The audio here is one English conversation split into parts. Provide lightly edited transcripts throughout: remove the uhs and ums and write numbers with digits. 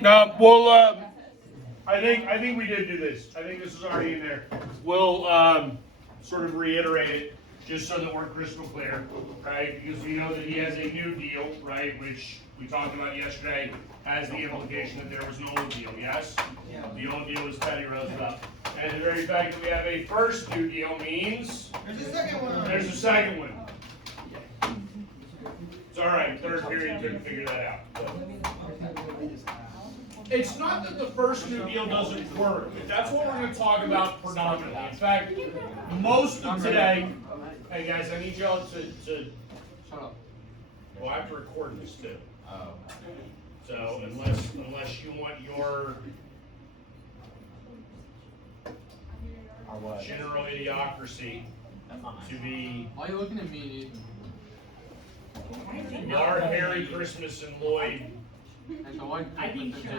No, well, I think we did do this. I think this is already in there. We'll sort of reiterate it, just so that we're crystal clear, right? Because we know that he has a new deal, right, which we talked about yesterday, has the implication that there was no old deal, yes? Yeah. The old deal was Teddy Roosevelt. And the very fact that we have a first new deal means There's a second one. there's a second one. It's all right, third period couldn't figure that out. It's not that the first new deal doesn't work, but that's what we're going to talk about predominantly. In fact, most of today, hey guys, I need y'all to Shut up. well, I have to record this too. Oh. So unless you want your Or what? general idiocracy to be Why are you looking at me? Bart, Harry, Christmas, and Lloyd. And so why?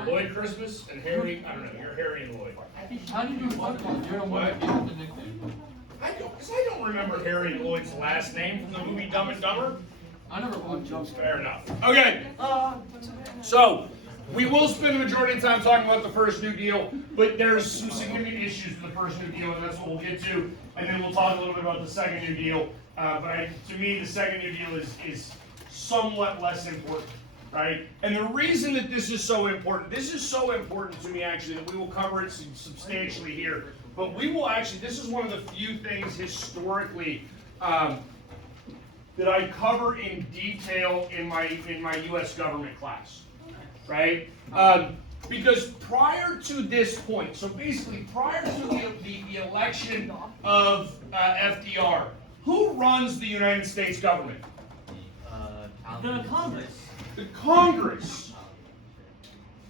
Lloyd Christmas and Harry. I don't know. You're Harry and Lloyd. How do you do football? You're the one that gave it the nickname. I don't remember Harry and Lloyd's last name from the movie Dumb and Dumber. I never watched it. Fair enough. Okay. So we will spend the majority of the time talking about the first New Deal, but there's some significant issues with the first New Deal, and that's what we'll get to. And then we'll talk a little bit about the second New Deal. To me, the second New Deal is somewhat less important, right? And the reason that this is so important to me actually, that we will cover it substantially here, but we will actually, this is one of the few things historically that I cover in detail in my U.S. government class, right? Because prior to this point, so basically prior to the election of FDR, who runs the United States government? The Congress. The Congress,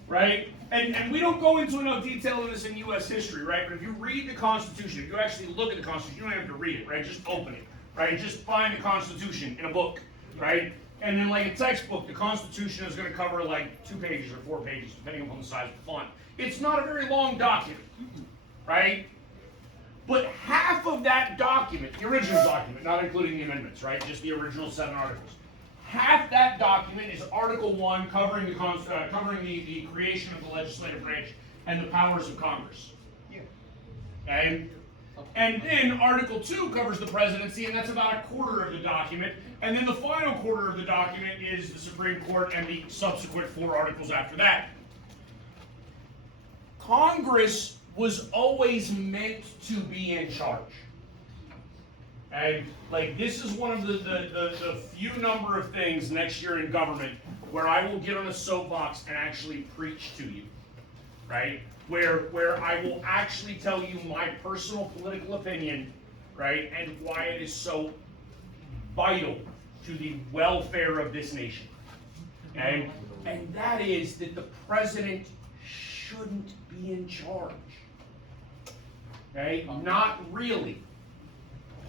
right? And we don't go into enough detail in this in U.S. history, right? But if you read the Constitution, if you actually look at the Constitution, you don't have to read it, right? Just open it, right? Just find the Constitution in a book, right? And then like a textbook, the Constitution is going to cover like 2 pages or 4 pages, depending upon the size of the font. It's not a very long document, right? But half of that document, the original document, not including the amendments, right? Just the original 7 articles. Half that document is Article 1, covering the creation of the legislative branch and the powers of Congress. Okay? And then Article 2 covers the presidency, and that's about a quarter of the document. And then the final quarter of the document is the Supreme Court and the subsequent 4 articles after that. Congress was always meant to be in charge. And like this is one of the few number of things next year in government where I will get on a soapbox and actually preach to you, right? Where I will actually tell you my personal political opinion, right, and why it is so vital to the welfare of this nation. Okay? And that is that the president shouldn't be in charge. Okay? Not really.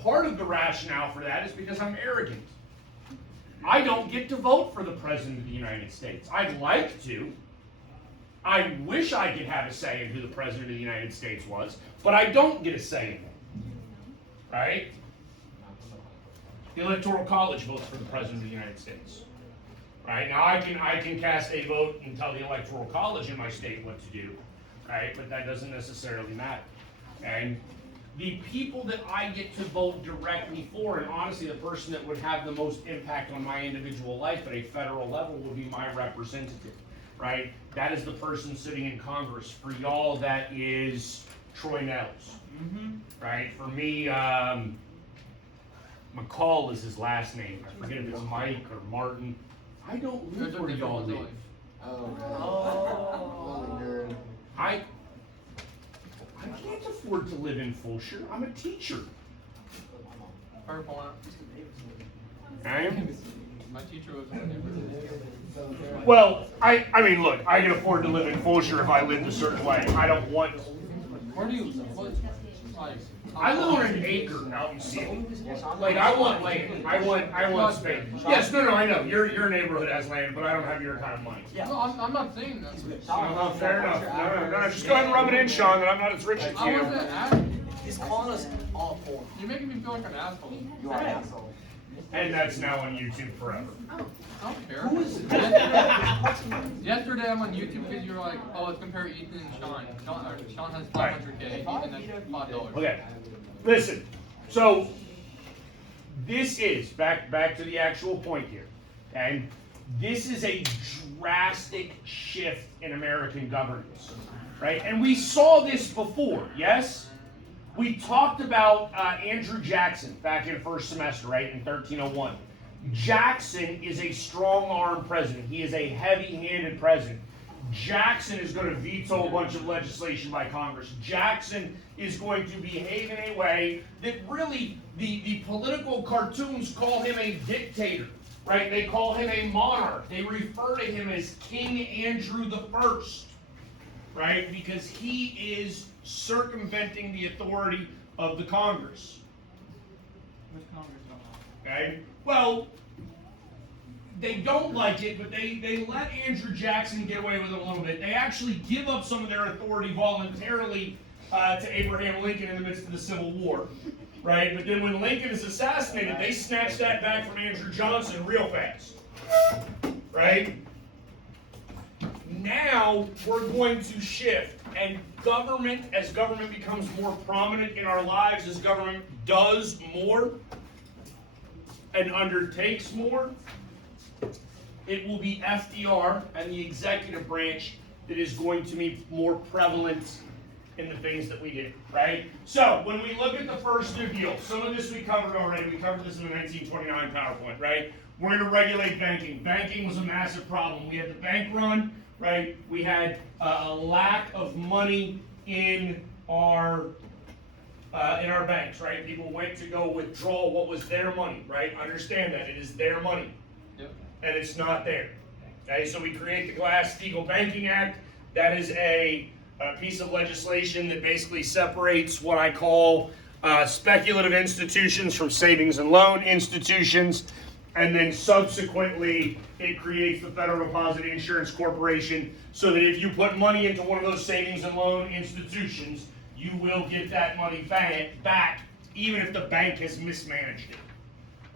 Part of the rationale for that is because I'm arrogant. I don't get to vote for the President of the United States. I'd like to. I wish I could have a say in who the President of the United States was, but I don't get a say in it. Right? The Electoral College votes for the President of the United States. Right? Now I can cast a vote and tell the Electoral College in my state what to do. Right? But that doesn't necessarily matter. And the people that I get to vote directly for, and honestly the person that would have the most impact on my individual life at a federal level would be my representative, right? That is the person sitting in Congress. For y'all, that is Troy Nels, right? For me, McCall is his last name. I forget if it's Mike or Martin. I don't live where y'all live. I can't afford to live in Fulshire. I'm a teacher. Purple. Okay? My teacher was in the Well, I mean, look, I can afford to live in Fulshire if I lived a certain way. I don't want. Where do you live? I live on an acre out in Seattle. Like, I want land. I want space. Yes, no, I know. Your neighborhood has land, but I don't have your kind of money. No, I'm not saying that. Fair enough. No. Just go ahead and rub it in, Sean, that I'm not as rich as I you. wasn't asking. He's calling us all poor. You're making me feel like an asshole. You are an asshole. and that's now on YouTube forever. I don't care. Who is Yesterday I'm on YouTube because you were like, oh, let's compare Ethan and Sean. Sean has 500K, Ethan has $5. Okay, listen, so this is, back to the actual point here, and this is a drastic shift in American governance, right? And we saw this before, yes? We talked about Andrew Jackson back in first semester, right, in 1301. Jackson is a strong-arm president. He is a heavy-handed president. Jackson is going to veto a bunch of legislation by Congress. Jackson is going to behave in a way that really the political cartoons call him a dictator, right? They call him a monarch. They refer to him as King Andrew I, right? Because he is circumventing the authority of the Congress. Which Congress don't want? Okay? Well, they don't like it, but they let Andrew Jackson get away with it a little bit. They actually give up some of their authority voluntarily to Abraham Lincoln in the midst of the Civil War, right? But then when Lincoln is assassinated, they snatch that back from Andrew Johnson real fast, right? Now we're going to shift, and government, as government becomes more prominent in our lives, as government does more and undertakes more, it will be FDR and the executive branch that is going to be more prevalent in the things that we do, right? So, when we look at the first New Deal, some of this we covered already. We covered this in the 1929 PowerPoint, right? We're going to regulate banking. Banking was a massive problem. We had the bank run, right? We had a lack of money in our banks, right? People went to go withdraw what was their money, right? Understand that. It is their money. Yep. And it's not there. Okay, so we create the Glass-Steagall Banking Act. That is a piece of legislation that basically separates what I call speculative institutions from savings and loan institutions. And then subsequently, it creates the Federal Deposit Insurance Corporation so that if you put money into one of those savings and loan institutions, you will get that money back even if the bank has mismanaged it.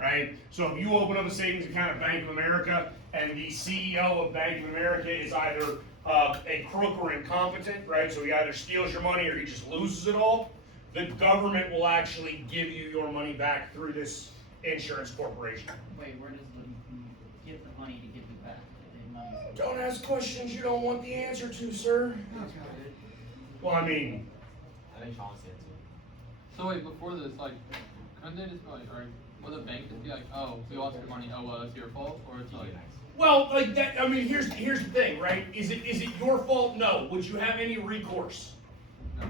Right? So if you open up a savings account at Bank of America and the CEO of Bank of America is either a crook or incompetent, right? So he either steals your money or he just loses it all, the government will actually give you your money back through this insurance corporation. Wait, where does the get the money to give it back? The money. Don't ask questions you don't want the answer to, sir. Well, I mean, I think Sean's answer. So wait, before this, like, couldn't they just be like, or would the bank just be like, oh, we lost your money, oh well, it's your fault, or it's like, well, like that. I mean, here's the thing, right? Is it your fault? No. Would you have any recourse? no,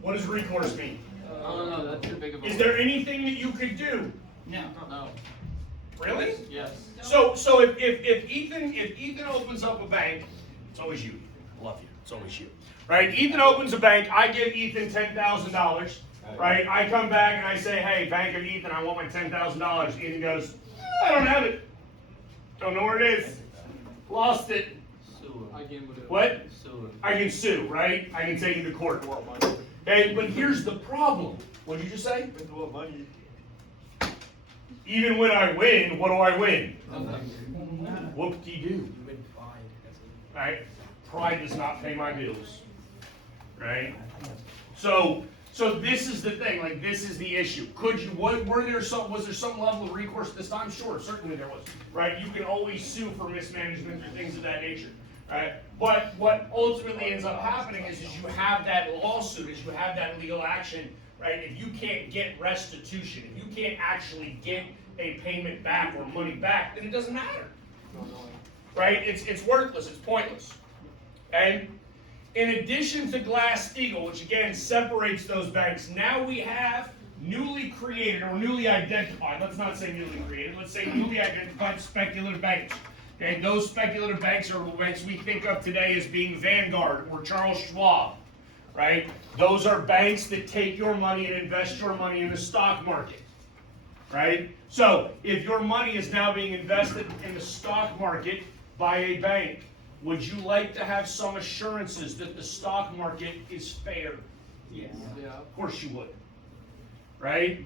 What does recourse mean? no, that's too big of a. Is there anything that you could do? No. No. Really? Yes. So if Ethan opens up a bank, it's always you. I love you. It's always you. Right? Ethan opens a bank. I give Ethan $10,000. Right? I come back and I say, hey, Bank of Ethan, I want my $10,000. Ethan goes, I don't have it. Don't know where it is. Lost it. I gambled it. What? I can sue, right? I can take you to court. Okay, but here's the problem. What did you just say? Even when I win, what do I win? Whoop-de-doo. Right? Pride does not pay my bills. Right? So this is the thing. Like, this is the issue. Was there some level of recourse this time? Sure, certainly there was. Right? You can always sue for mismanagement or things of that nature. Right? But what ultimately ends up happening is you have that lawsuit, is you have that legal action. Right? If you can't get restitution, if you can't actually get a payment back or money back, then it doesn't matter. Right? It's worthless. It's pointless. Okay? In addition to Glass-Steagall, which again separates those banks, now we have newly created or newly identified, let's not say newly created, let's say newly identified speculative banks. Okay? Those speculative banks are the banks we think of today as being Vanguard or Charles Schwab. Right? Those are banks that take your money and invest your money in the stock market. Right? So, if your money is now being invested in the stock market by a bank, would you like to have some assurances that the stock market is fair? Yes. Yeah. Of course you would. Right?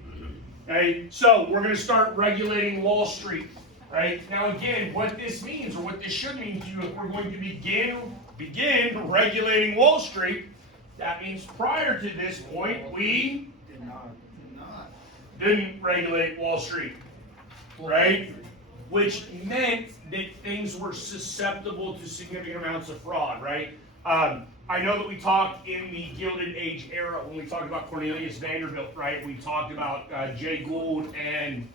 Okay, so we're going to start regulating Wall Street. Right? Now again, what this means, or what this should mean to you, if we're going to begin regulating Wall Street, that means prior to this point, we didn't regulate Wall Street. Right? Which meant that things were susceptible to significant amounts of fraud, right? I know that we talked in the Gilded Age era when we talked about Cornelius Vanderbilt, right? We talked about Jay Gould and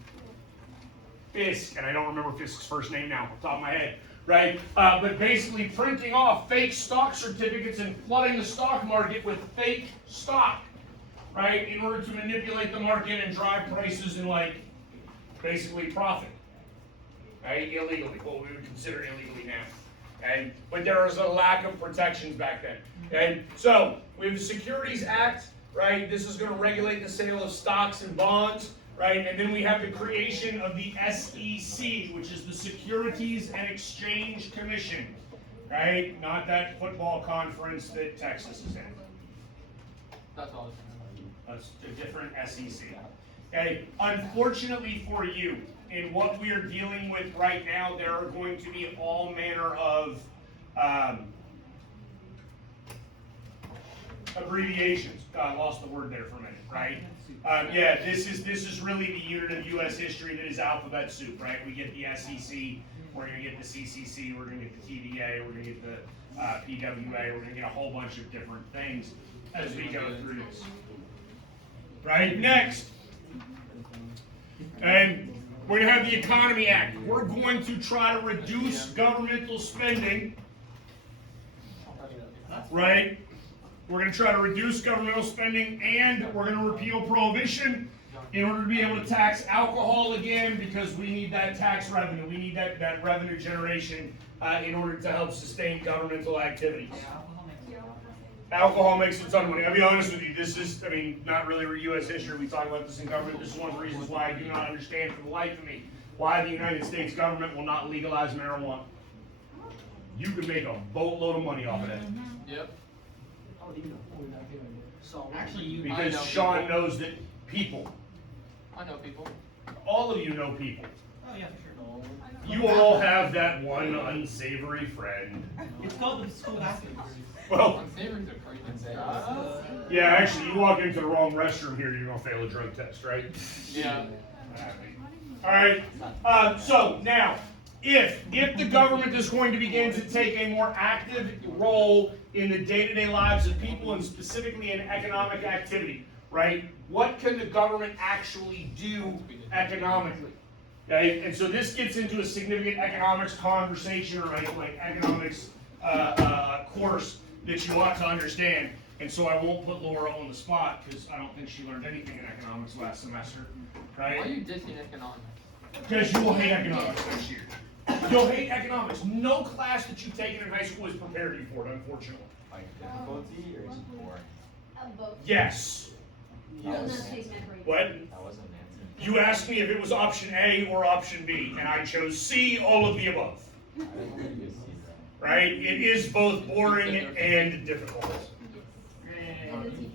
Fisk, and I don't remember Fisk's first name now off the top of my head, right? But basically printing off fake stock certificates and flooding the stock market with fake stock, right? In order to manipulate the market and drive prices and like basically profit, right? Illegally, what we would consider illegally now. Okay? But there was a lack of protections back then. Okay? So we have the Securities Act, right? This is going to regulate the sale of stocks and bonds, right? And then we have the creation of the SEC, which is the Securities and Exchange Commission, right? Not that football conference that Texas is in. That's all. That's a different SEC. Okay? Unfortunately for you, in what we are dealing with right now, there are going to be all manner of abbreviations. I lost the word there for a minute, right? Yeah, this is really the unit of U.S. history that is alphabet soup, right? We get the SEC, we're going to get the CCC, we're going to get the TVA, we're going to get the PWA, we're going to get a whole bunch of different things as we go through this. Right, next. And we're going to have the Economy Act. We're going to try to reduce governmental spending, right? We're going to try to reduce governmental spending, and we're going to repeal prohibition in order to be able to tax alcohol again, because we need that tax revenue. We need that revenue generation in order to help sustain governmental activities. Alcohol makes a ton of money. I'll be honest with you, this is, not really U.S. history. We talk about this in government. This is one of the reasons why I do not understand for the life of me why the United States government will not legalize marijuana. You could make a boatload of money off of that. Yep. Actually, Because know Sean people. knows that people, I know people. all of you know people. Oh yeah, for sure. You all have that one unsavory friend. It's called the school basketball. Well, Unsavory's a crazy thing. yeah, actually, you walk into the wrong restroom here, you're gonna fail a drug test, right? Yeah. All right. So now, if the government is going to begin to take a more active role in the day-to-day lives of people, and specifically in economic activity, right? What can the government actually do economically? Okay, and so this gets into a significant economics conversation, right? Like economics course that you ought to understand. And so I won't put Laura on the spot because I don't think she learned anything in economics last semester, Why are right? you dissing economics? Because you will hate economics next year. You'll hate economics. No class that you've taken in high school has prepared you for it, unfortunately. Like difficulty or is it poor? Both. Yes. Will not take memory. What? That wasn't an answer. You asked me if it was option A or option B, and I chose C, all of the above. I didn't think you see that. Right? It is both boring and difficult. And the teacher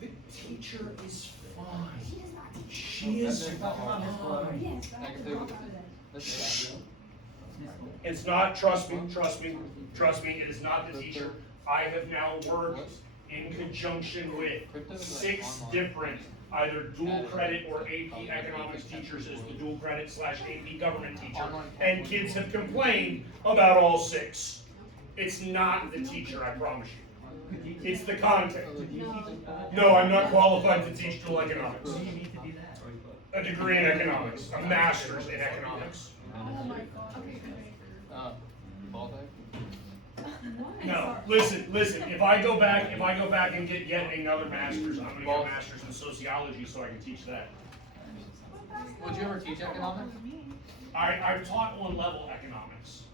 The teacher is fine. She is not teaching. She is fine. Yes, but I have to talk to them. It's not, trust me, it is not the teacher. I have now worked in conjunction with 6 different either dual credit or AP economics teachers as the dual credit / AP government teacher. And kids have complained about all 6. It's not the teacher, I promise you. It's the content. No, I'm not qualified to teach dual economics. You need to do that. A degree in economics, a master's in economics. Oh my god. Okay, Ball No, listen, if I go back and get yet another master's, I'm gonna get a master's in sociology so I can teach that. Would you ever teach economics? I've taught on level economics,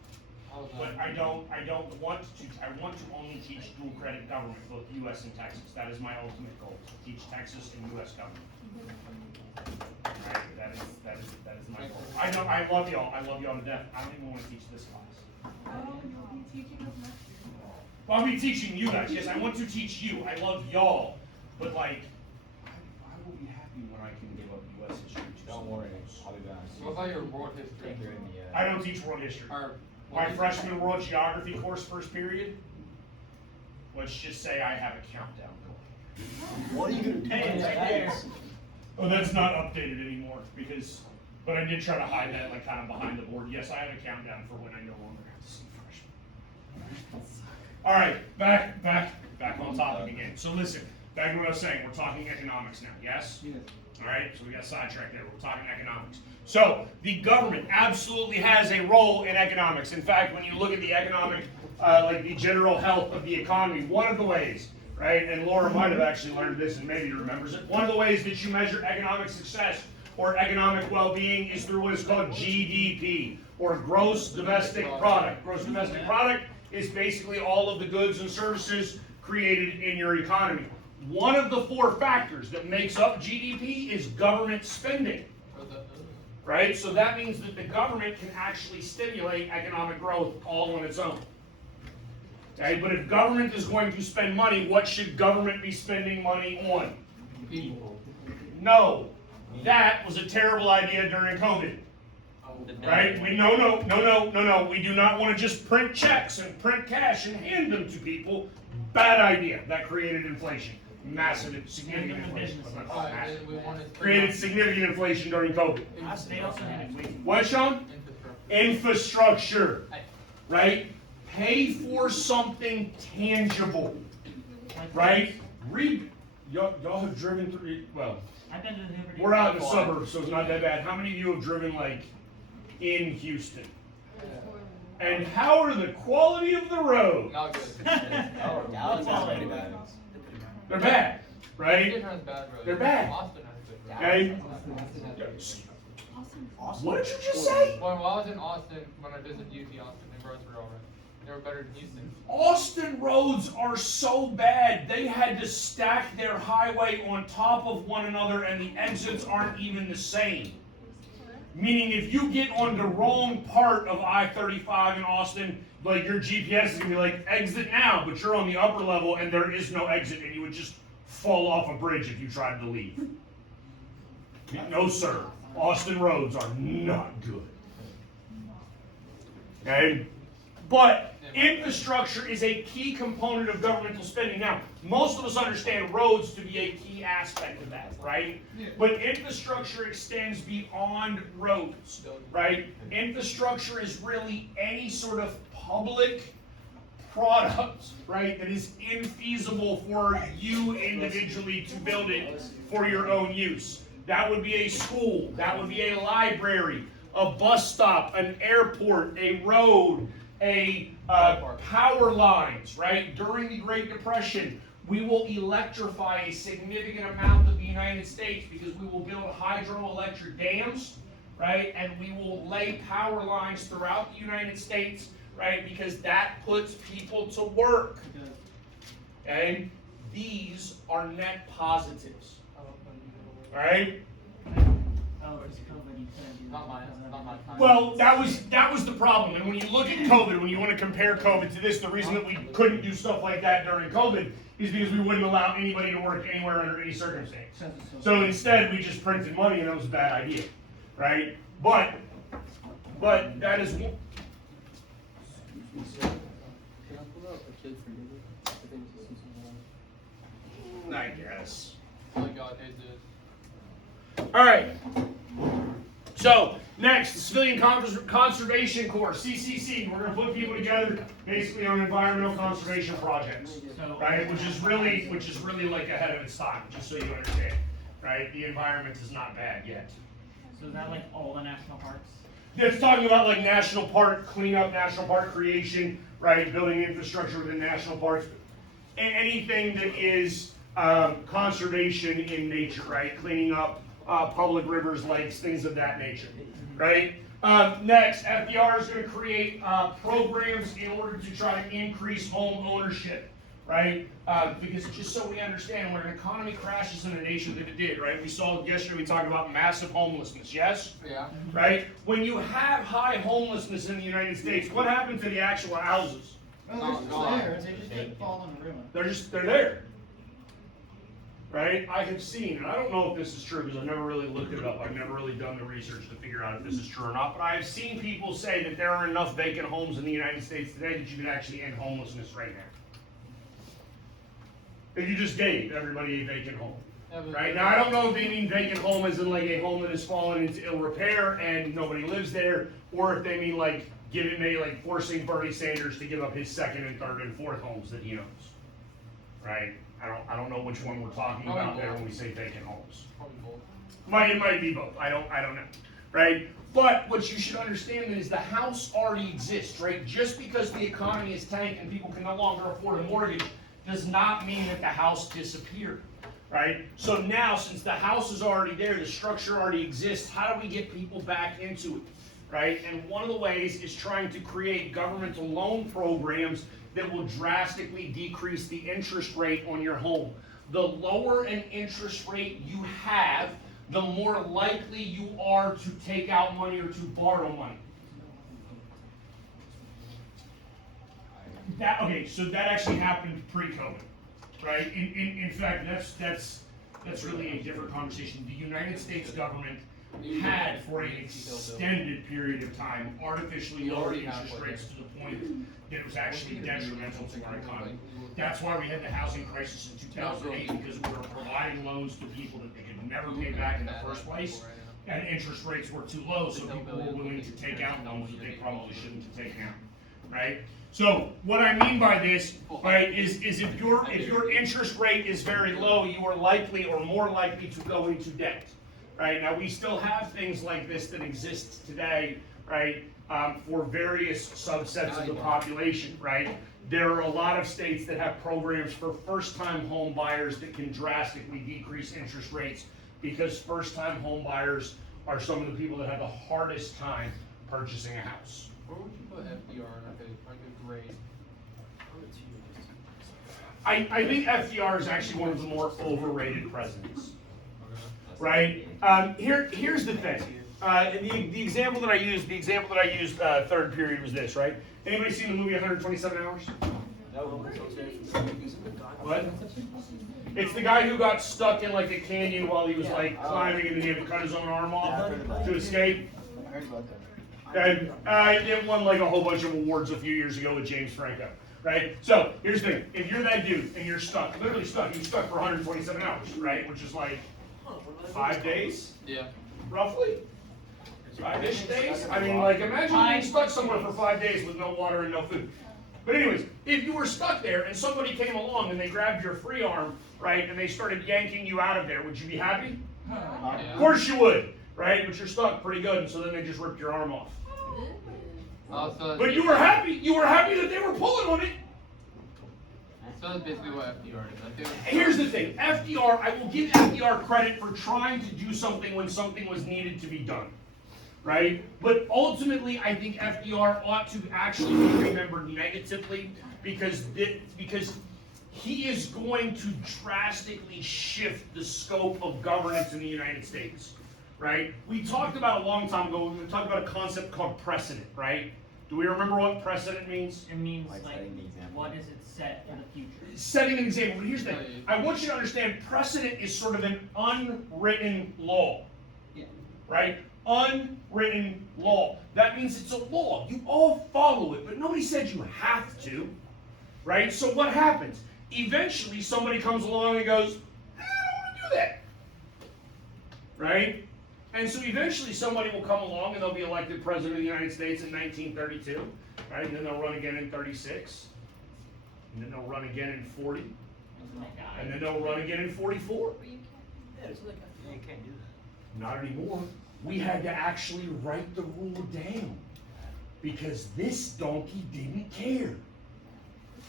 How was but that? I don't want to, I want to only teach dual credit government, both US and Texas. That is my ultimate goal, to teach Texas and US government. Right, that is my goal. I love y'all to death. I don't even wanna teach this class. Oh, you'll be teaching us next. Well, I'll be teaching you guys. Yes, I want to teach you. I love y'all, but like, I will be happy U.S. history. Don't worry, I'll be back. What about your world history? They're in the, I don't teach world history. Or My freshman world geography course, first period, let's just say I have a countdown going. What are you gonna Hey, oh, that's not updated anymore because, but I did try to hide that like kind of behind the board. Yes, I have a countdown for when I no longer have to see freshmen. All right, back on topic again. So listen, back to what I was saying. We're talking economics now. Yes. Yes. All right, so we got sidetracked there. We're talking economics. So the government absolutely has a role in economics. In fact, when you look at the economic, like the general health of the economy, one of the ways, right, and Laura might have actually learned this and maybe remembers it, one of the ways that you measure economic success or economic well-being is through what is called GDP, or gross domestic product. Gross domestic product is basically all of the goods and services created in your economy. One of the 4 factors that makes up GDP is government spending, right? So that means that the government can actually stimulate economic growth all on its own. Okay, but if government is going to spend money, what should government be spending money on? People. No, that was a terrible idea during COVID. Right? No. We do not want to just print checks and print cash and hand them to people. Bad idea. That created inflation. Massive, significant inflation. Massive. Created significant inflation during COVID. They also handed way too much. What, Sean? Infrastructure. Right? Pay for something tangible. Right? Y'all have driven through, well, I've been to the Hoover. we're out in the suburbs, so it's not that bad. How many of you have driven like in Houston? And how are the quality of the road? Not good. Oh, Dallas is pretty bad. They're bad, right? Houston has bad roads. They're bad. Austin has good. Okay? What did you just say? When I was in Austin, when I visited UT Austin, the roads were alright. They were better than Houston. Austin roads are so bad, they had to stack their highway on top of one another and the exits aren't even the same. Meaning if you get on the wrong part of I-35 in Austin, like your GPS is gonna be like, exit now, but you're on the upper level and there is no exit and you would just fall off a bridge if you tried to leave. No, sir. Austin roads are not good. Okay? But infrastructure is a key component of governmental spending. Now, most of us understand roads to be a key aspect of that, right? But infrastructure extends beyond roads, right? Infrastructure is really any sort of public product, right, that is infeasible for you individually to build it for your own use. That would be a school, that would be a library, a bus stop, an airport, a road, power lines, right? During the Great Depression, we will electrify a significant amount of the United States because we will build hydroelectric dams, right? And we will lay power lines throughout the United States, right? Because that puts people to work. Okay? These are net positives. Right? Oh, it's COVID, you couldn't do that. Not my time. Well, that was the problem. And when you look at COVID, when you want to compare COVID to this, the reason that we couldn't do stuff like that during COVID is because we wouldn't allow anybody to work anywhere under any circumstance. So instead, we just printed money, and that was a bad idea, right? But that is one. I guess. Oh my God, hey, dude. All right. So next, the Civilian Conservation Corps, CCC. We're going to put people together basically on environmental conservation projects, right? Which is really like ahead of its time, just so you understand, right? The environment is not bad yet. So is that like all the national parks? It's talking about like national park cleanup, national park creation, right? Building infrastructure within national parks, and anything that is conservation in nature, right? Cleaning up public rivers, lakes, things of that nature, right? Next, FDR is going to create programs in order to try to increase home ownership, right? Because just so we understand, when an economy crashes in a nation that it did, right? We saw yesterday, we talked about massive homelessness, yes? Yeah. Right? When you have high homelessness in the United States, what happened to the actual houses? Oh, they're just there. They just keep falling and ruin. They're there. right? I have seen, and I don't know if this is true because I've never really looked it up. I've never really done the research to figure out if this is true or not. But I have seen people say that there are enough vacant homes in the United States today that you could actually end homelessness right now. If you just gave everybody a vacant home. Right, now I don't know if they mean vacant home as in like a home that has fallen into ill repair and nobody lives there, or if they mean like forcing Bernie Sanders to give up his second and third and fourth homes that he owns. Right? I don't know which one we're talking about there when we say vacant homes. Probably both. It might be both. I don't know. Right? But what you should understand is the house already exists, right? Just because the economy is tanked and people can no longer afford a mortgage does not mean that the house disappeared. Right? So now, since the house is already there, the structure already exists, how do we get people back into it? Right? And one of the ways is trying to create governmental loan programs that will drastically decrease the interest rate on your home. The lower an interest rate you have, the more likely you are to take out money or to borrow money. So that actually happened pre-COVID. Right? In fact, that's really a different conversation. The United States government had, for an extended period of time, artificially lowered interest rates to the point that it was actually detrimental to our economy. That's why we had the housing crisis in 2008, because we were providing loans to people that they could never pay back in the first place, and interest rates were too low, so people were willing to take out loans that they probably shouldn't have taken out. Right? So what I mean by this, right, is if your interest rate is very low, you are likely or more likely to go into debt. Right? Now we still have things like this that exist today, right, for various subsets of the population, right? There are a lot of states that have programs for first-time home buyers that can drastically decrease interest rates, because first-time home buyers are some of the people that have the hardest time purchasing a house. Where would you put FDR in like a grade? I think FDR is actually one of the more overrated presidents. Right? Here's the thing. The example that I used, third period was this, right? Anybody seen the movie 127 Hours? What? It's the guy who got stuck in like a canyon while he was like climbing, and then he had to cut his own arm off to escape. I heard about that. And it won like a whole bunch of awards a few years ago with James Franco. Right? So here's the thing: if you're that dude and you're stuck, literally stuck, you're stuck for 127 hours, right? Which is like 5 days, Yeah. roughly. 5-ish days. I mean, like, imagine being stuck somewhere for 5 days with no water and no food. But anyways, if you were stuck there and somebody came along and they grabbed your free arm, right, and they started yanking you out of there, would you be happy? Of course you would, right? But you're stuck pretty good, and so then they just ripped your arm off. But you were happy. You were happy that they were pulling on it. So that's basically what FDR is. Here's the thing, FDR, I will give FDR credit for trying to do something when something was needed to be done, right? But ultimately, I think FDR ought to actually be remembered negatively, because he is going to drastically shift the scope of governance in the United States, right? We talked about a long time ago, we talked about a concept called precedent, right? Do we remember what precedent means? It means Like like, setting the example. what does it set for the future? Setting an example. But here's the thing. I want you to understand precedent is sort of an unwritten law. Yeah. Right? Unwritten law. That means it's a law. You all follow it, but nobody said you have to. Right? So what happens? Eventually somebody comes along and goes, I don't want to do that. Right? And so eventually somebody will come along and they'll be elected president of the United States in 1932. Right? And then they'll run again in 36. And then they'll run again in 40. And then they'll run again in 44. You can't do that. Not anymore. We had to actually write the rule down, because this donkey didn't care.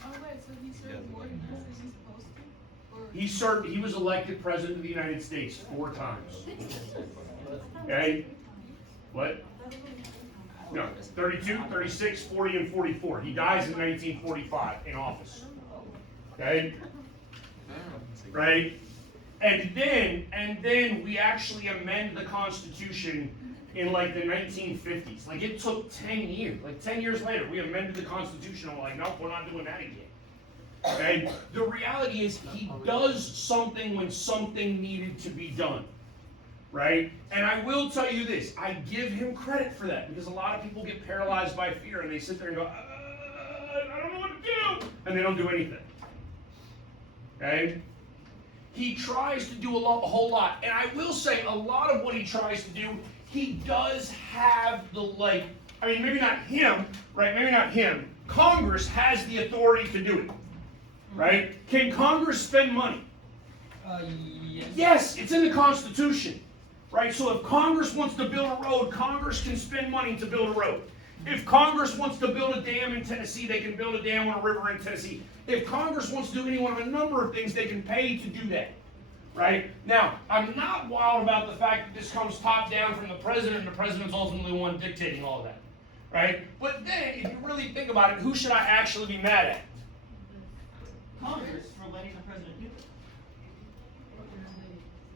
Oh wait, so he served more than he's supposed to? Or He was elected president of the United States 4 times. Okay? What? No, 32, 36, 40, and 44. He dies in 1945 in office. Okay? Right? And then we actually amend the Constitution in like the 1950s. Like it took 10 years. Like 10 years later, we amended the Constitution and we're like, nope, we're not doing that again. Okay? The reality is he does something when something needed to be done. Right? And I will tell you this, I give him credit for that, because a lot of people get paralyzed by fear and they sit there and go, I don't know what to do, and they don't do anything. Okay? He tries to do a whole lot, and I will say a lot of what he tries to do, he does have the, like, I mean, maybe not him, right? Maybe not him. Congress has the authority to do it, right? Can Congress spend money? Yes. Yes, it's in the Constitution, right? So if Congress wants to build a road, Congress can spend money to build a road. If Congress wants to build a dam in Tennessee, they can build a dam on a river in Tennessee. If Congress wants to do any one of a number of things, they can pay to do that, right? Now, I'm not wild about the fact that this comes top down from the president, and the president's ultimately the one dictating all of that, right? But then, if you really think about it, who should I actually be mad at? Congress for letting the president do it.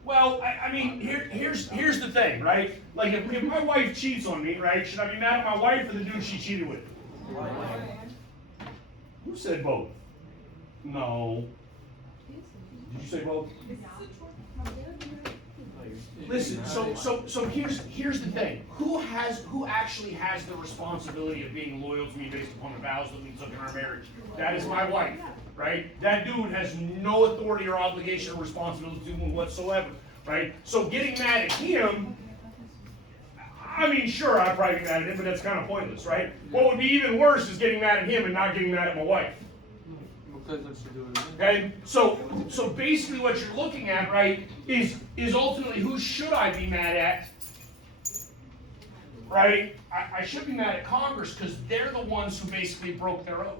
Well, I mean, here's the thing, right? Like, if my wife cheats on me, right, should I be mad at my wife or the dude she cheated with? Who said both? No. Did you say both? Listen, so here's the thing. Who actually has the responsibility of being loyal to me based upon the vows that we took in our marriage? That is my wife, right? That dude has no authority or obligation or responsibility to me whatsoever, right? So getting mad at him, I mean, sure, I'd probably be mad at him, but that's kind of pointless, right? What would be even worse is getting mad at him and not getting mad at my wife. Because what you do is Okay, so basically what you're looking at, right, is ultimately who should I be mad at, right? I should be mad at Congress because they're the ones who basically broke their oath,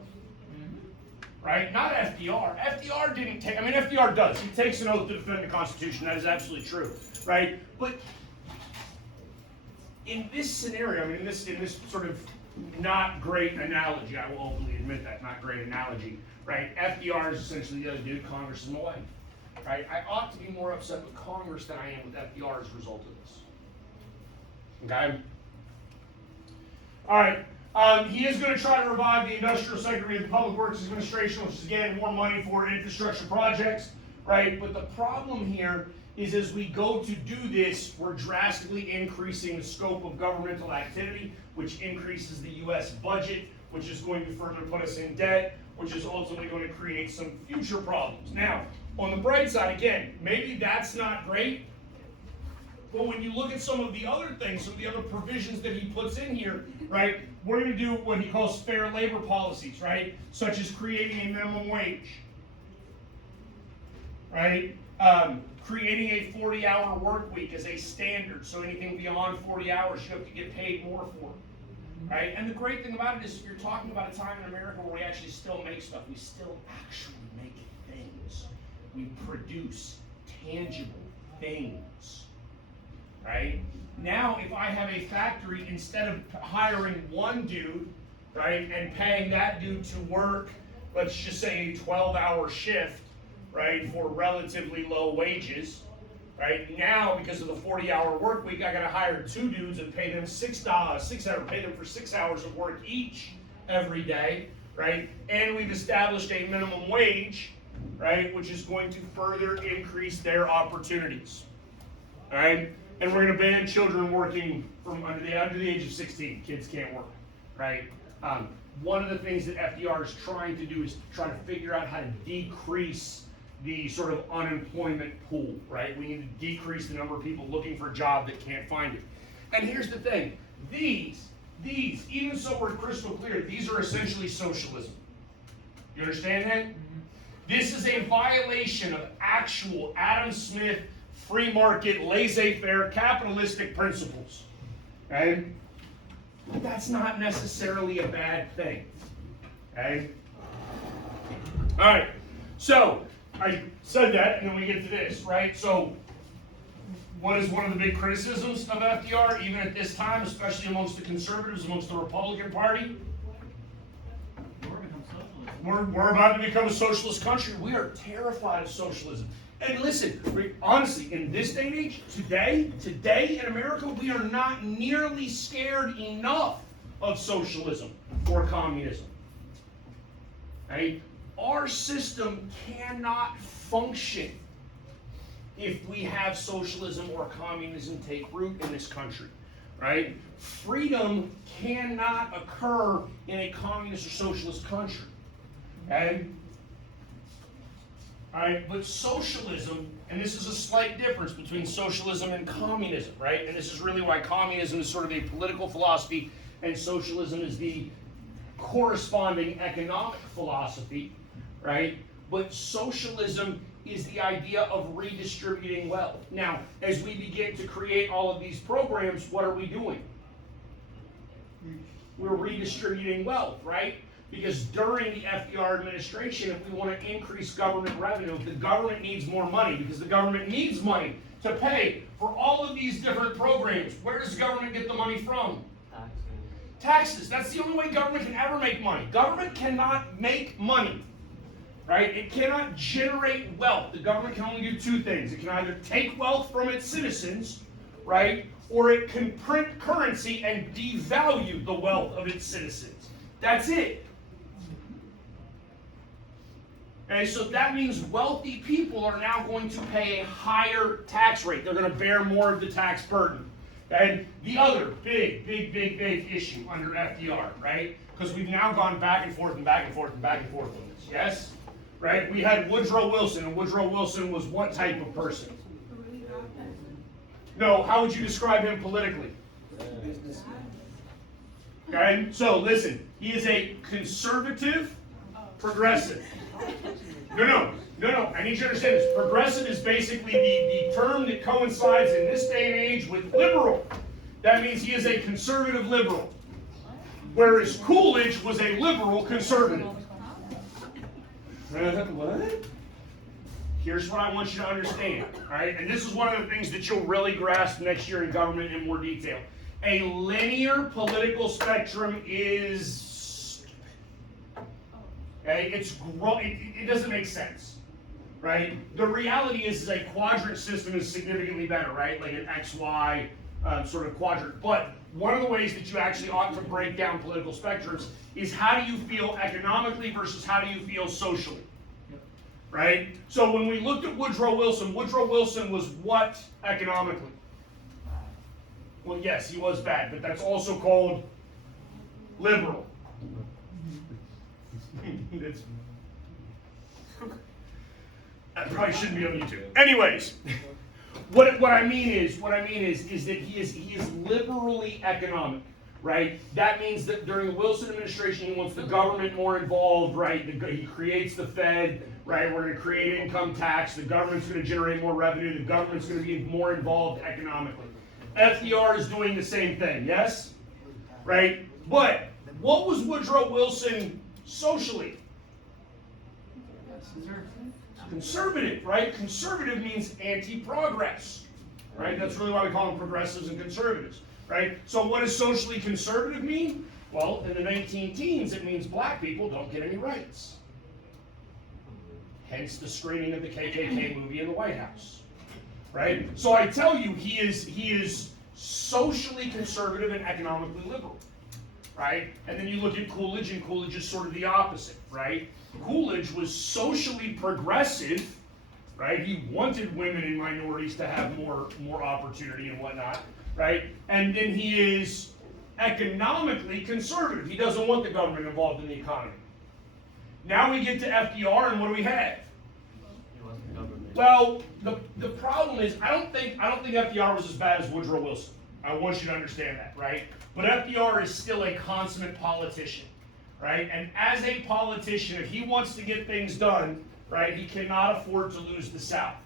right? Not FDR. FDR didn't take, I mean, FDR does. He takes an oath to defend the Constitution. That is absolutely true, right? But in this scenario, I mean, in this sort of not great analogy, I will openly admit that, not great analogy, right? FDR is essentially the other dude, Congress is my wife, right? I ought to be more upset with Congress than I am with FDR as a result of this. Okay? All right. He is going to try to revive the Industrial Secretary of the Public Works Administration, which is getting more money for infrastructure projects, right? But the problem here is as we go to do this, we're drastically increasing the scope of governmental activity, which increases the U.S. budget, which is going to further put us in debt, which is ultimately going to create some future problems. Now, on the bright side, again, maybe that's not great, but when you look at some of the other things, some of the other provisions that he puts in here, right, we're going to do what he calls fair labor policies, right, such as creating a minimum wage, right, creating a 40-hour work week as a standard, so anything beyond 40 hours you have to get paid more for. Right? And the great thing about it is you're talking about a time in America where we actually still make stuff. We still actually make things. We produce tangible things. Right? Now, if I have a factory, instead of hiring one dude, right, and paying that dude to work, let's just say a 12-hour shift, right, for relatively low wages, right? Now, because of the 40-hour work week, I got to hire two dudes and pay them pay them for 6 hours of work each every day, right? And we've established a minimum wage, right, which is going to further increase their opportunities, all right? And we're going to ban children working from under the age of 16. Kids can't work, right? One of the things that FDR is trying to do is try to figure out how to decrease the sort of unemployment pool, right? We need to decrease the number of people looking for a job that can't find it. And here's the thing, these, even so we're crystal clear, these are essentially socialism. You understand that? This is a violation of actual Adam Smith, free market, laissez-faire, capitalistic principles, okay? But that's not necessarily a bad thing, okay? All right, so, I said that, and then we get to this, right? So, what is one of the big criticisms of FDR, even at this time, especially amongst the conservatives, amongst the Republican Party? We're about to become a socialist country. We are terrified of socialism. And listen, honestly, in this day and age, today in America, we are not nearly scared enough of socialism or communism. Right? our system cannot function if we have socialism or communism take root in this country, right? Freedom cannot occur in a communist or socialist country, okay? All right, but socialism, and this is a slight difference between socialism and communism, right? And this is really why communism is sort of a political philosophy and socialism is the corresponding economic philosophy, right? But socialism is the idea of redistributing wealth. Now, as we begin to create all of these programs, what are we doing? We're redistributing wealth, right? Because during the FDR administration, if we want to increase government revenue, the government needs more money because the government needs money to pay for all of these different programs. Where does the government get the money from? Taxes. That's the only way government can ever make money. Government cannot make money, right? It cannot generate wealth. The government can only do two things. It can either take wealth from its citizens, right? Or it can print currency and devalue the wealth of its citizens. That's it. Okay, so that means wealthy people are now going to pay a higher tax rate. They're going to bear more of the tax burden. And the other big issue under FDR, right? Because we've now gone back and forth and back and forth and back and forth on this, yes? Right? We had Woodrow Wilson, and Woodrow Wilson was what type of person? No, how would you describe him politically? Okay, so listen, he is a conservative progressive. No, I need you to understand this. Progressive is basically the term that coincides in this day and age with liberal. That means he is a conservative liberal. Whereas Coolidge was a liberal conservative. What? Here's what I want you to understand, all right? And this is one of the things that you'll really grasp next year in government in more detail. A linear political spectrum is, okay, it doesn't make sense, right? The reality is a quadrant system is significantly better, right? Like an XY sort of quadrant. But one of the ways that you actually ought to break down political spectrums is how do you feel economically versus how do you feel socially, right? So when we looked at Woodrow Wilson was what economically? Well, yes, he was bad, but that's also called liberal. That probably shouldn't be on YouTube. Anyways, what I mean is that he is liberally economic, right? That means that during the Wilson administration, he wants the government more involved, right? He creates the Fed, right? We're going to create income tax. The government's going to generate more revenue. The government's going to be more involved economically. FDR is doing the same thing, yes? Right? But what was Woodrow Wilson socially? Conservative, right? Conservative means anti-progress, right? That's really why we call them progressives and conservatives, right? So what does socially conservative mean? Well, in the 19-teens, it means black people don't get any rights. Hence the screening of the KKK movie in the White House. Right? So I tell you, he is socially conservative and economically liberal, right? And then you look at Coolidge, and Coolidge is sort of the opposite, right? Coolidge was socially progressive, right? He wanted women and minorities to have more opportunity and whatnot, right? And then he is economically conservative. He doesn't want the government involved in the economy. Now we get to FDR, and what do we have? Well, the problem is I don't think FDR was as bad as Woodrow Wilson. I want you to understand that, right? But FDR is still a consummate politician, right? And as a politician, if he wants to get things done, right, he cannot afford to lose the South.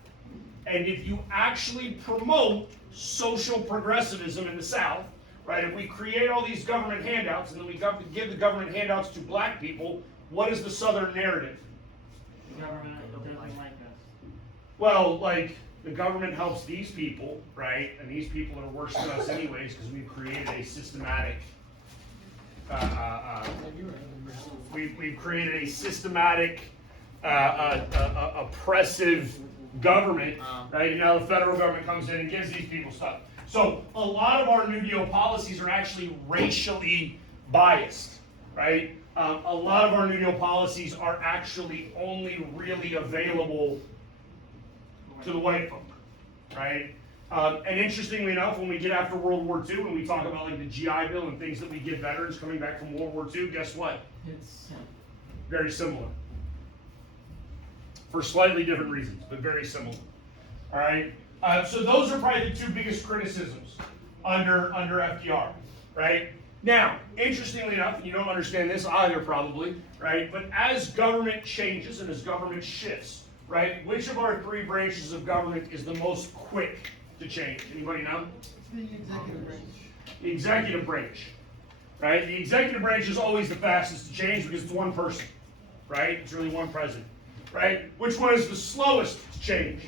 And if you actually promote social progressivism in the South, right, if we create all these government handouts and then we give the government handouts to black people, what is the Southern narrative? The government doesn't like us. Well, like, the government helps these people, right? And these people are worse than us anyways because we've created a systematic, we've created a systematic, oppressive government, right? And now the federal government comes in and gives these people stuff. So a lot of our New Deal policies are actually racially biased, right? A lot of our New Deal policies are actually only really available to the white folk, right? And interestingly enough, when we get after World War II and we talk about like the GI Bill and things that we give veterans coming back from World War II, guess what? It's Very similar. For slightly different reasons, but very similar. All right? So those are probably the two biggest criticisms under FDR, right? Now, interestingly enough, you don't understand this either probably, right? But as government changes and as government shifts, right, which of our three branches of government is the most quick to change? Anybody know? The executive branch. The executive branch, right? The executive branch is always the fastest to change because it's one person, right? It's really one president, right? Which one is the slowest to change?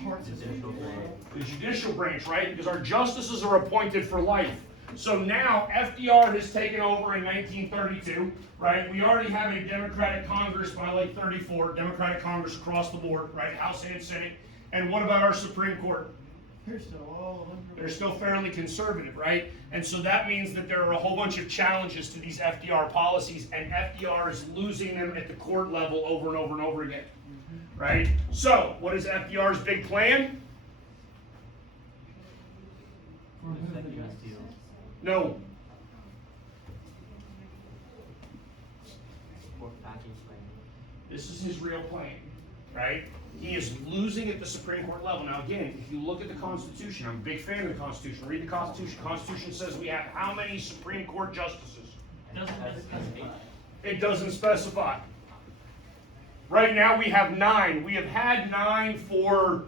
The judicial branch, right? Because our justices are appointed for life. So now FDR has taken over in 1932, right? We already have a Democratic Congress by like 34, Democratic Congress across the board, right? House and Senate. And what about our Supreme Court? They're still all They're still fairly conservative, right? And so that means that there are a whole bunch of challenges to these FDR policies, and FDR is losing them at the court level over and over and over again, right? So, what is FDR's big plan? No. This is his real plan, right? He is losing at the Supreme Court level. Now again, if you look at the Constitution, I'm a big fan of the Constitution. Read the Constitution. The Constitution says we have how many Supreme Court justices? doesn't specify. It doesn't specify. Right now we have 9. We have had 9 for,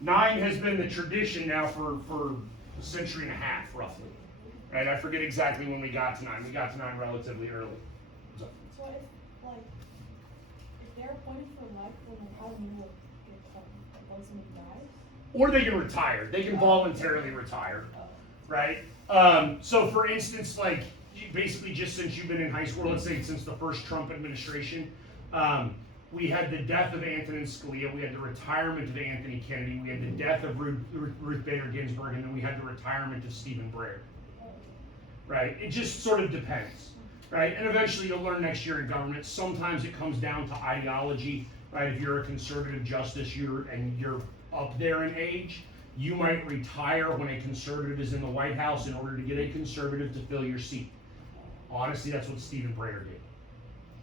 9 has been the tradition now for a century and a half, roughly. Right? I forget exactly when we got to 9. We got to 9 relatively early. So if, like, if they're appointed for life, then how do you get once somebody dies? Or they can retire. They can voluntarily retire, right? So for instance, like, basically just since you've been in high school, let's say since the first Trump administration, we had the death of Antonin Scalia, we had the retirement of Anthony Kennedy, we had the death of Ruth Bader Ginsburg, and then we had the retirement of Stephen Breyer. Right? It just sort of depends. Right? And eventually you'll learn next year in government, sometimes it comes down to ideology. Right? If you're a conservative justice you're up there in age, you might retire when a conservative is in the White House in order to get a conservative to fill your seat. Honestly, that's what Stephen Breyer did.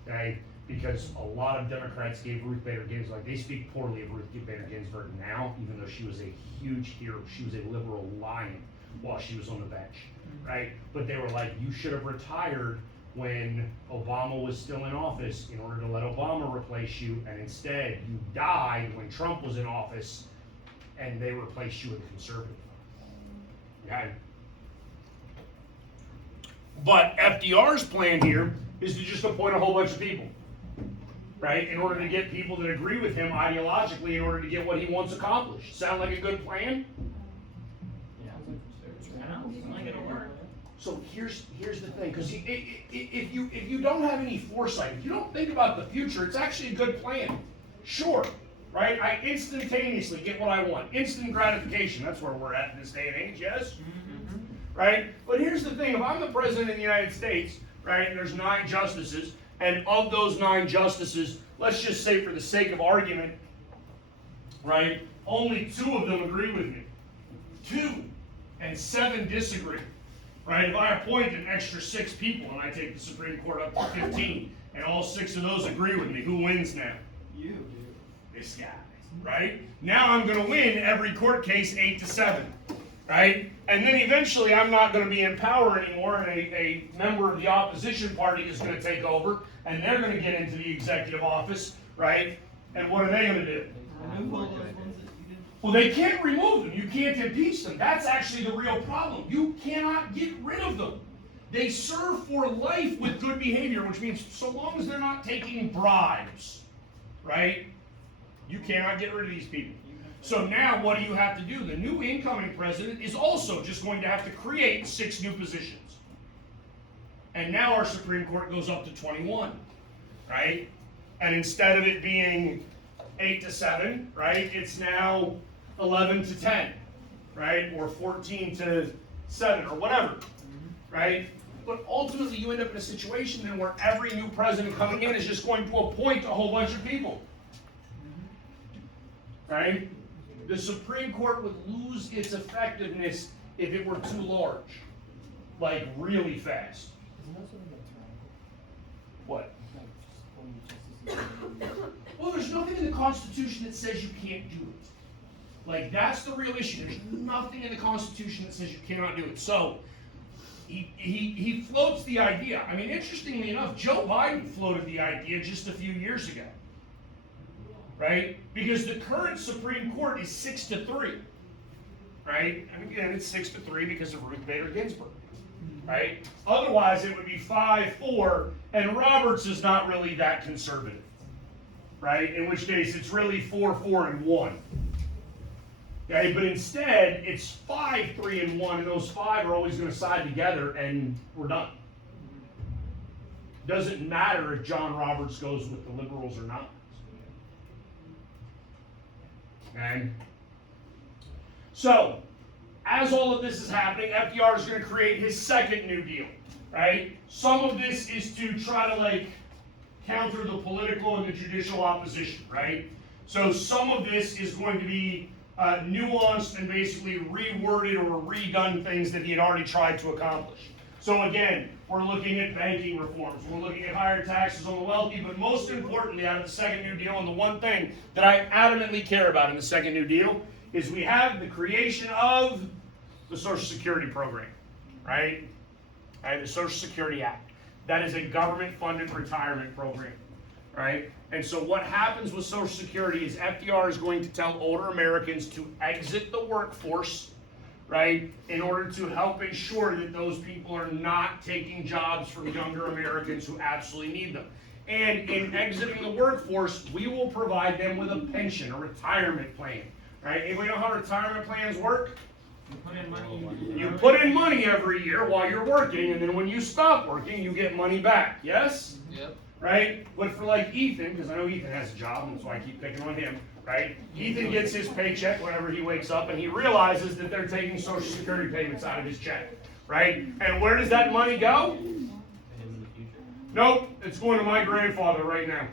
Okay? Because a lot of Democrats gave Ruth Bader Ginsburg, like they speak poorly of Ruth Bader Ginsburg now, even though she was a huge hero. She was a liberal lion while she was on the bench, right? But they were like, you should have retired when Obama was still in office in order to let Obama replace you, and instead you died when Trump was in office and they replaced you with a conservative. Okay? But FDR's plan here is to just appoint a whole bunch of people, right? In order to get people that agree with him ideologically in order to get what he wants accomplished. Sound like a good plan? So here's the thing, because if you don't have any foresight, if you don't think about the future, it's actually a good plan. Sure, right? I instantaneously get what I want. Instant gratification, that's where we're at in this day and age, yes? Right? But here's the thing, if I'm the president of the United States, right, and there's 9 justices, and of those 9 justices, let's just say for the sake of argument, right, only 2 of them agree with me. 2, and 7 disagree. Right? If I appoint an extra 6 people and I take the Supreme Court up to 15, and all 6 of those agree with me, who wins now? You do. This guy. Right? Now I'm going to win every court case 8-7. Right? And then eventually I'm not going to be in power anymore, and a member of the opposition party is going to take over, and they're going to get into the executive office. Right? And what are they going to do? Remove all those ones that you didn't. Well, they can't remove them. You can't impeach them. That's actually the real problem. You cannot get rid of them. They serve for life with good behavior, which means so long as they're not taking bribes, right? You cannot get rid of these people. So now what do you have to do? The new incoming president is also just going to have to create 6 new positions. And now our Supreme Court goes up to 21, right? And instead of it being 8-7, right, it's now 11-10, right, or 14-7, or whatever, right? But ultimately, you end up in a situation then where every new president coming in is just going to appoint a whole bunch of people. Right? The Supreme Court would lose its effectiveness if it were too large. Like, really fast. What? Well, there's nothing in the Constitution that says you can't do it. Like, that's the real issue. There's nothing in the Constitution that says you cannot do it. So, he floats the idea. I mean, interestingly enough, Joe Biden floated the idea just a few years ago. Right? Because the current Supreme Court is 6-3. Right? And again, it's 6-3 because of Ruth Bader Ginsburg. Right? Otherwise, it would be 5-4, and Roberts is not really that conservative. Right? In which case, it's really 4-4-1. Okay? But instead, it's 5-3-1, and those 5 are always going to side together, and we're done. Doesn't matter if John Roberts goes with the liberals or not. Okay? So, as all of this is happening, FDR is going to create his second New Deal, right? Some of this is to try to, like, counter the political and the judicial opposition, right? So some of this is going to be nuanced and basically reworded or redone things that he had already tried to accomplish. So again, we're looking at banking reforms, we're looking at higher taxes on the wealthy, but most importantly, out of the second New Deal, and the one thing that I adamantly care about in the second New Deal, is we have the creation of the Social Security program, right? And the Social Security Act. That is a government-funded retirement program, right? And so what happens with Social Security is FDR is going to tell older Americans to exit the workforce, right, in order to help ensure that those people are not taking jobs from younger Americans who absolutely need them. And in exiting the workforce, we will provide them with a pension, a retirement plan, right? Anybody know how retirement plans work? You put in money. You put in money every year while you're working, and then when you stop working, you get money back. Yes? Yep. Right? But for like Ethan, because I know Ethan has a job, and so I keep picking on him, right? Ethan gets his paycheck whenever he wakes up, and he realizes that they're taking Social Security payments out of his check, right? And where does that money go? Nope, it's going to my grandfather right now.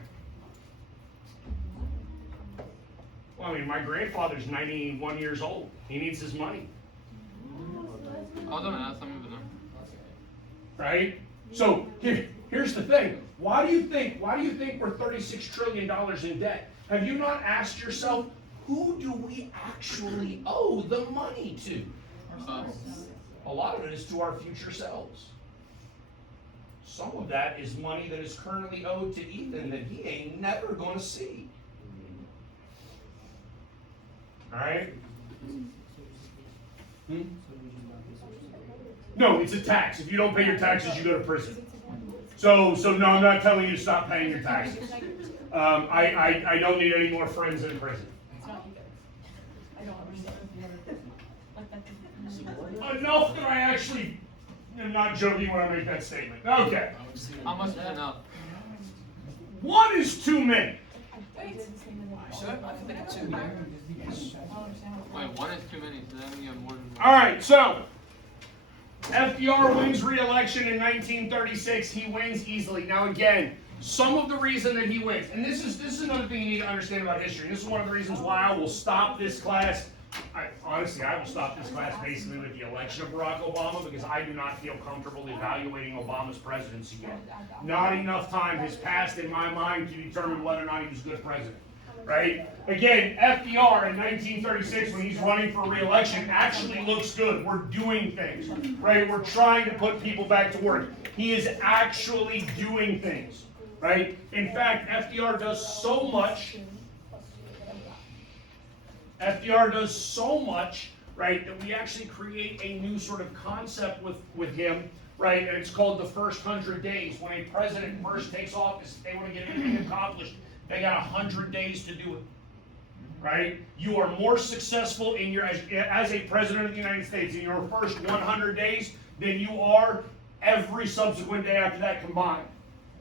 Well, I mean, my grandfather's 91 years old. He needs his money. I was gonna ask some of them. Right? So here's the thing. Why do you think we're $36 trillion in debt? Have you not asked yourself, who do we actually owe the money to? A lot of it is to our future selves. Some of that is money that is currently owed to Ethan that he ain't never gonna see. Alright? No, it's a tax. If you don't pay your taxes, you go to prison. So no, I'm not telling you to stop paying your taxes. I don't need any more friends in prison. It's not you guys. I don't understand. Enough that I actually am not joking when I make that statement. Okay. How much is enough? One is too many. Sure, I can think of 2 here. Wait, one is too many, so then we have more than one. All right, so FDR wins re-election in 1936. He wins easily. Now again, some of the reason that he wins, and this is another thing you need to understand about history. This is one of the reasons why I will stop this class. Honestly, I will stop this class basically with the election of Barack Obama because I do not feel comfortable evaluating Obama's presidency yet. Not enough time has passed in my mind to determine whether or not he was a good president. Right? Again, FDR in 1936, when he's running for re-election, actually looks good. We're doing things, right? We're trying to put people back to work. He is actually doing things, right? In fact, FDR does so much, right, that we actually create a new sort of concept with him, right? And it's called the first 100 days. When a president first takes office, if they want to get anything accomplished, they got 100 days to do it, right? You are more successful in your as a president of the United States in your first 100 days than you are every subsequent day after that combined,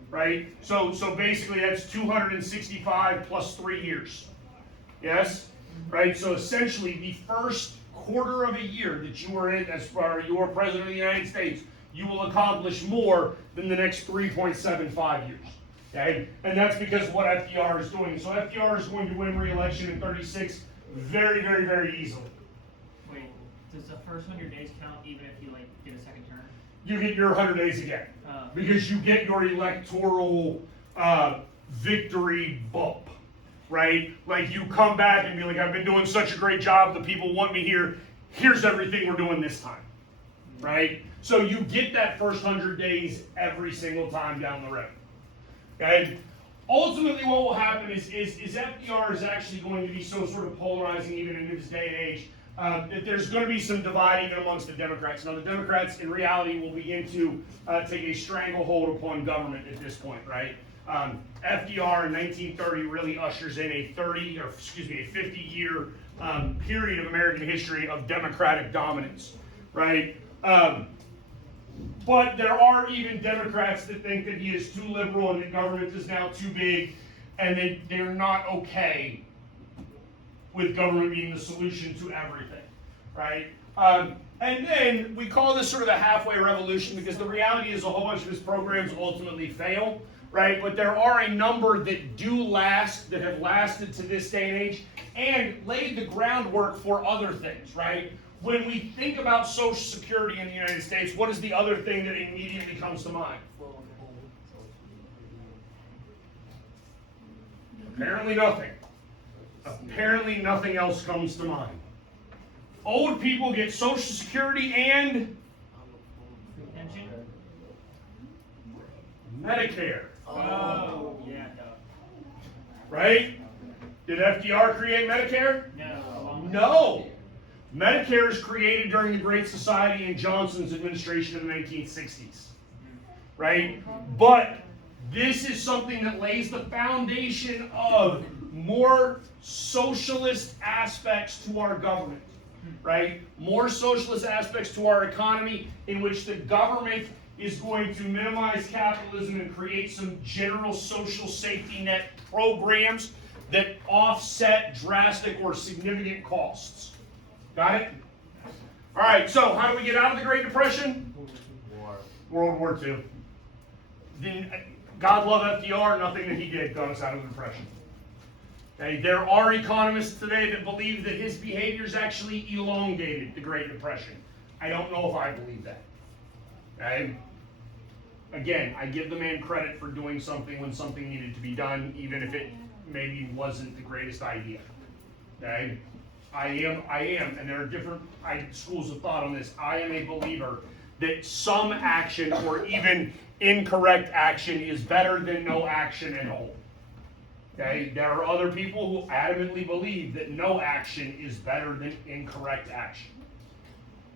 right? So basically that's 265 plus 3 years, yes, right? So essentially the first quarter of a year that you were in as far as you were president of the United States, you will accomplish more than the next 3.75 years. Okay? And that's because of what FDR is doing. So FDR is going to win re-election in 36 very, very, very easily. Wait, does the first 100 days count even if you like get a second term? You get your 100 days again. Because you get your electoral victory bump, right? Like you come back and be like, I've been doing such a great job, the people want me here, here's everything we're doing this time, right? So you get that first 100 days every single time down the road, okay? Ultimately what will happen is FDR is actually going to be so sort of polarizing even in this day and age, that there's going to be some divide even amongst the Democrats. Now the Democrats in reality will begin to take a stranglehold upon government at this point, right? FDR in 1930 really ushers in a 50-year period of American history of Democratic dominance, right? But there are even Democrats that think that he is too liberal and that government is now too big, and they're not okay with government being the solution to everything, right? And then we call this sort of a halfway revolution because the reality is a whole bunch of his programs ultimately fail, right? But there are a number that do last, that have lasted to this day and age, and laid the groundwork for other things, right? When we think about Social Security in the United States, what is the other thing that immediately comes to mind? Apparently nothing. Apparently nothing else comes to mind. Old people get Social Security and Pension? Medicare, Oh, yeah, right? Did FDR create Medicare? no. No. Medicare is created during the Great Society and Johnson's administration in the 1960s, right? But this is something that lays the foundation of more socialist aspects to our government, right? More socialist aspects to our economy in which the government is going to minimize capitalism and create some general social safety net programs that offset drastic or significant costs. Got it? All right, so how do we get out of the Great Depression? World War II. Then, God love FDR, nothing that he did got us out of the Depression. Okay, there are economists today that believe that his behaviors actually elongated the Great Depression. I don't know if I believe that. Okay? Again, I give the man credit for doing something when something needed to be done, even if it maybe wasn't the greatest idea. Okay? I am, and there are different schools of thought on this. I am a believer that some action or even incorrect action is better than no action at all. Okay? There are other people who adamantly believe that no action is better than incorrect action.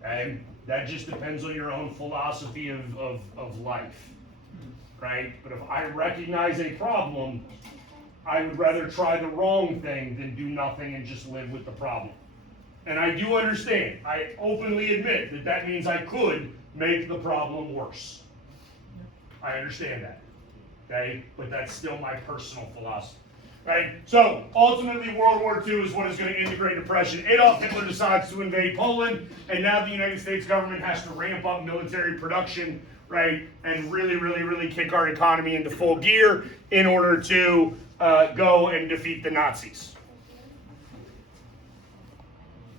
Okay? That just depends on your own philosophy of life. Right? But if I recognize a problem, I would rather try the wrong thing than do nothing and just live with the problem. And I do understand. I openly admit that that means I could make the problem worse. I understand that. Okay? But that's still my personal philosophy. Right? So, ultimately, World War II is what is going to end the Great Depression. Adolf Hitler decides to invade Poland, and now the United States government has to ramp up military production, right, and really, really, really kick our economy into full gear in order to go and defeat the Nazis.